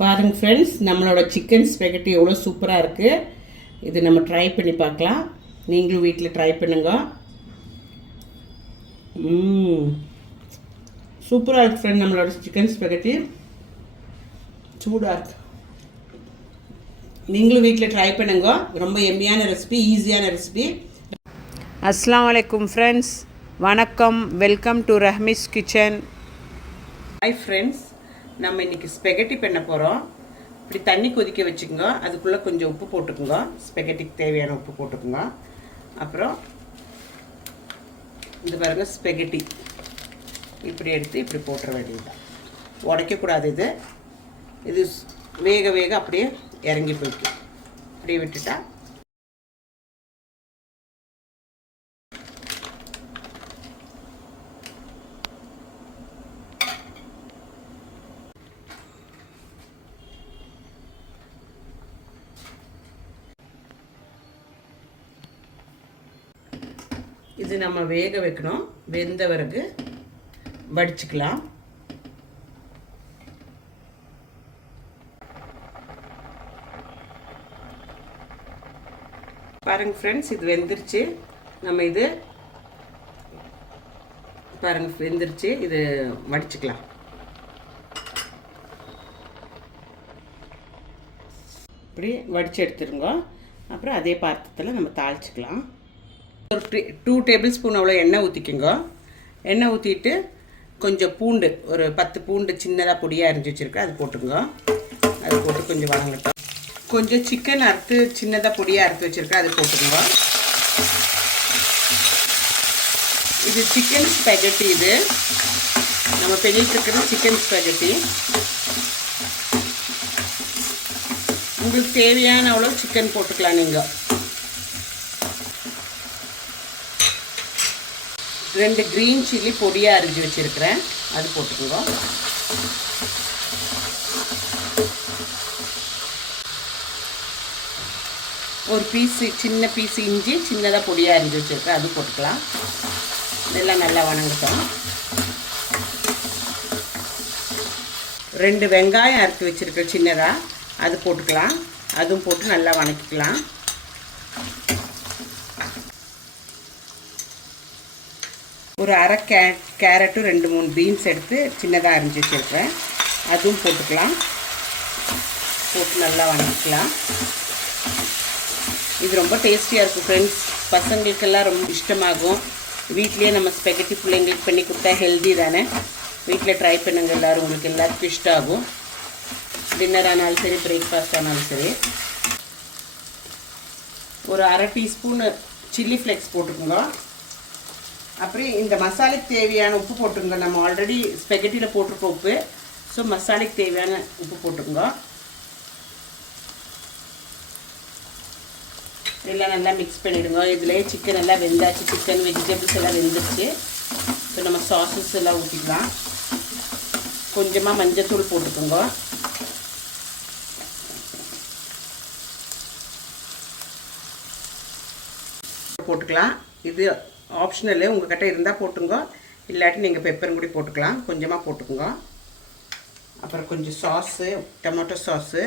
பாருங்க ஃப்ரெண்ட்ஸ், நம்மளோட chicken spaghetti எவ்வளோ சூப்பராக இருக்குது. இது நம்ம ட்ரை பண்ணி பார்க்கலாம். நீங்களும் வீட்டில் ட்ரை பண்ணுங்க. சூப்பராக இருக்குது ஃப்ரெண்ட். நம்மளோட சிக்கன் ஸ்பெகட்டி சூடாக இருக்குது. நீங்களும் வீட்டில் ட்ரை பண்ணுங்க. ரொம்ப எம்மியான ரெசிபி, ஈஸியான ரெசிபி. அஸ்ஸலாமு அலைக்கும் ஃப்ரெண்ட்ஸ், வணக்கம். Welcome to Rahmi's kitchen. Hi friends, நம்ம இன்றைக்கி ஸ்பெகட்டி பண்ண போகிறோம். இப்படி தண்ணி கொதிக்க வச்சுக்கோங்க. அதுக்குள்ளே கொஞ்சம் உப்பு போட்டுக்கோங்க. ஸ்பெகட்டிக்கு தேவையான உப்பு போட்டுக்கோங்க. அப்புறம் இது பாருங்கள், ஸ்பெகட்டி இப்படி எடுத்து இப்படி போட்டுற வேண்டியதுதான். உடைக்கக்கூடாது. இது வேக வேக அப்படியே இறங்கி போய்க்கும். அப்படியே விட்டுட்டா இது நம்ம வேக வைக்கணும். வெந்த பிறகு வடிச்சுக்கலாம். பாருங்க ஃப்ரெண்ட்ஸ், இது வெந்துருச்சு. நம்ம இது பாருங்க வெந்துருச்சு. இது வடிச்சுக்கலாம். இப்படி வடித்து எடுத்துருங்க. அப்புறம் அதே பாத்திரத்தில் நம்ம தாளிச்சுக்கலாம். ஒரு 2 டேபிள் ஸ்பூன் அவ்வளோ எண்ணெய் ஊற்றிக்குங்க. எண்ணெய் ஊற்றிட்டு கொஞ்சம் பூண்டு, ஒரு 10 பூண்டு சின்னதாக பொடியாக அரிஞ்சு வச்சுருக்கேன், அது போட்டுங்க. அது போட்டு கொஞ்சம் வதங்கட்டும். கொஞ்சம் சிக்கன் அறுத்து சின்னதாக பொடியாக அறுத்து வச்சுருக்கேன், அது போட்டுங்க. இது சிக்கன் ஸ்பெகட்டி. இது நம்ம பண்ணிட்டுருக்கிறது சிக்கன் ஸ்பெகட்டி. உங்களுக்கு தேவையான அவ்வளோ சிக்கன் போட்டுக்கலாம். நீங்கள் 2 க்ரீன் சில்லி பொடியாக அரிஞ்சு வச்சுருக்கிறேன், அது போட்டுக்கோங்க. ஒரு சின்ன பீஸ் இஞ்சி சின்னதாக பொடியாக அரிஞ்சு வச்சுருக்கேன், அது போட்டுக்கலாம். இதெல்லாம் நல்லா வணங்கட்டும். 2 வெங்காயம் அறுத்து வச்சுருக்கேன் சின்னதாக, அது போட்டுக்கலாம். அதுவும் போட்டு நல்லா வணக்கிக்கலாம். ஒரு அரை கேரட்டும் 2-3 பீன்ஸ் எடுத்து சின்னதாக அரிஞ்சு வச்சுருக்கேன், அதுவும் போட்டுக்கலாம். போட்டு நல்லா வணக்கிக்கலாம். இது ரொம்ப டேஸ்டியாக இருக்கும் ஃப்ரெண்ட்ஸ். பசங்களுக்கெல்லாம் ரொம்ப இஷ்டமாகும். வீட்லேயே நம்ம ஸ்பெகட்டி பிள்ளைங்களுக்கு பண்ணி கொடுத்தா ஹெல்தி தானே. வீட்டில் ட்ரை பண்ணுங்க எல்லோரும். உங்களுக்கு எல்லாருக்கும் இஷ்டம் ஆகும். டின்னர் ஆனாலும் சரி, பிரேக்ஃபாஸ்ட் ஆனாலும் சரி. ஒரு அரை டீஸ்பூன் சில்லி ஃப்ளேக்ஸ் போட்டுக்கோங்க. அப்புறம் இந்த மசாலைக்கு தேவையான உப்பு போட்டுங்க. நம்ம ஆல்ரெடி ஸ்பெகட்டியில் போட்டிருக்க உப்பு. ஸோ மசாலைக்கு தேவையான உப்பு போட்டுக்கோங்க. எல்லாம் நல்லா மிக்ஸ் பண்ணிவிடுங்க. இதுலேயே சிக்கன் எல்லாம் வெந்தாச்சு. சிக்கன் வெஜிடபிள்ஸ் எல்லாம் வெந்துருச்சு. இப்போ நம்ம சாஸஸ் எல்லாம் ஊற்றிக்கலாம். கொஞ்சமாக மஞ்சத்தூள் போட்டுக்கோங்க. போட்டுக்கலாம். இது ஆப்ஷனலு, உங்கள்கிட்ட இருந்தால் போட்டுங்க. இல்லாட்டி நீங்கள் பெப்பரும் கூட போட்டுக்கலாம். கொஞ்சமாக போட்டுக்கோங்க. அப்புறம் கொஞ்சம் sauce, tomato sauce,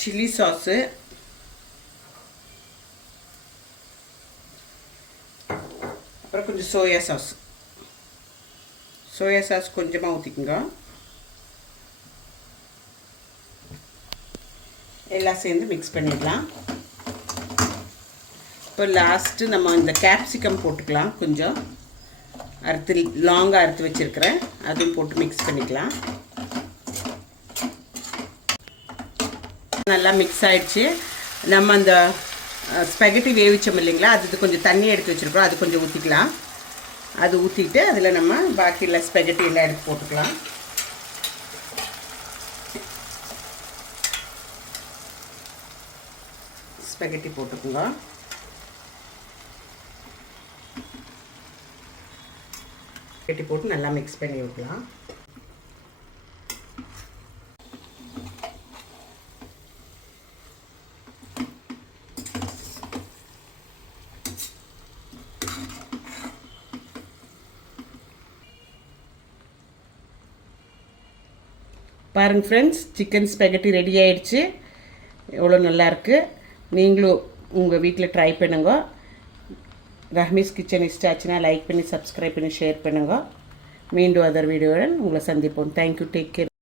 chilli sauce, அப்புறம் கொஞ்சம் சோயா சாஸ். சோயா சாஸ் கொஞ்சமாக ஊற்றிக்குங்க. எல்லாம் சேர்ந்து மிக்ஸ் பண்ணிடலாம். இப்போ லாஸ்ட்டு நம்ம இந்த கேப்சிகம் போட்டுக்கலாம். கொஞ்சம் லாங்காக அறுத்து வச்சுருக்கிறேன், அதுவும் போட்டு மிக்ஸ் பண்ணிக்கலாம். நல்லா மிக்ஸ் ஆகிடுச்சு. நம்ம அந்த ஸ்பெகட்டி வேவிச்சோம் இல்லைங்களா, அது கொஞ்சம் தண்ணி எடுத்து வச்சுருக்கோம், அது கொஞ்சம் ஊற்றிக்கலாம். அது ஊற்றிட்டு அதில் நம்ம பாக்கியில் ஸ்பெகட்டி எல்லாம் எடுத்து போட்டுக்கலாம். ஸ்பெகட்டி போட்டுக்கோங்க. ஸ்பெகட்டி போட்டு நல்லா மிக்ஸ் பண்ணி விடலாம். பாருங்கள் ஃப்ரெண்ட்ஸ், சிக்கன் ஸ்பெகட்டி ரெடி ஆயிடுச்சு. எவ்வளோ நல்லாயிருக்கு. நீங்களும் உங்கள் வீட்டில் ட்ரை பண்ணுங்க. ரஹ்மீஸ் கிச்சன் இஷ்டம் ஆச்சுன்னா லைக் பண்ணி, சப்ஸ்கிரைப் பண்ணி, ஷேர் பண்ணுங்க. மீண்டும் அதர் வீடியோவுடன் உங்களை சந்திப்போம். தேங்க்யூ. Take care.